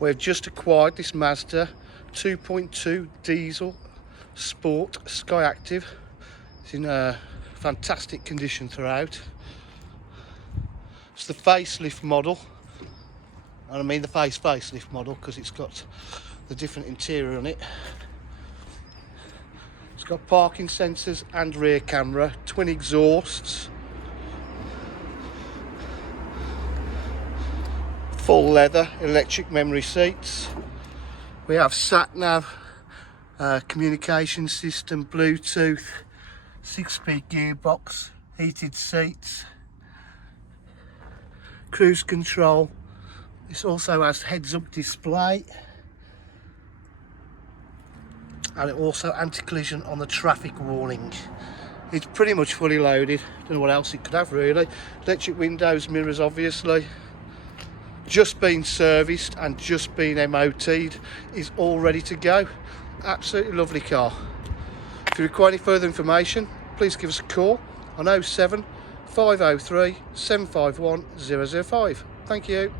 We've just acquired this Mazda 2.2 diesel sport SKYACTIV. It's in a fantastic condition throughout. It's the facelift model, and I mean the facelift model because it's got the different interior on it. It's got parking sensors and rear camera, twin exhausts, full leather, electric memory seats. We have sat-nav, communication system, Bluetooth, 6-speed gearbox, heated seats, cruise control. This also has heads-up display, and it also anti-collision on the traffic warning. It's pretty much fully loaded. Don't know what else it could have really. Electric windows, mirrors obviously. Just been serviced and just been MOT'd. Is all ready to go. Absolutely lovely car. If you require any further information, please give us a call on 07 503 751 005. Thank you.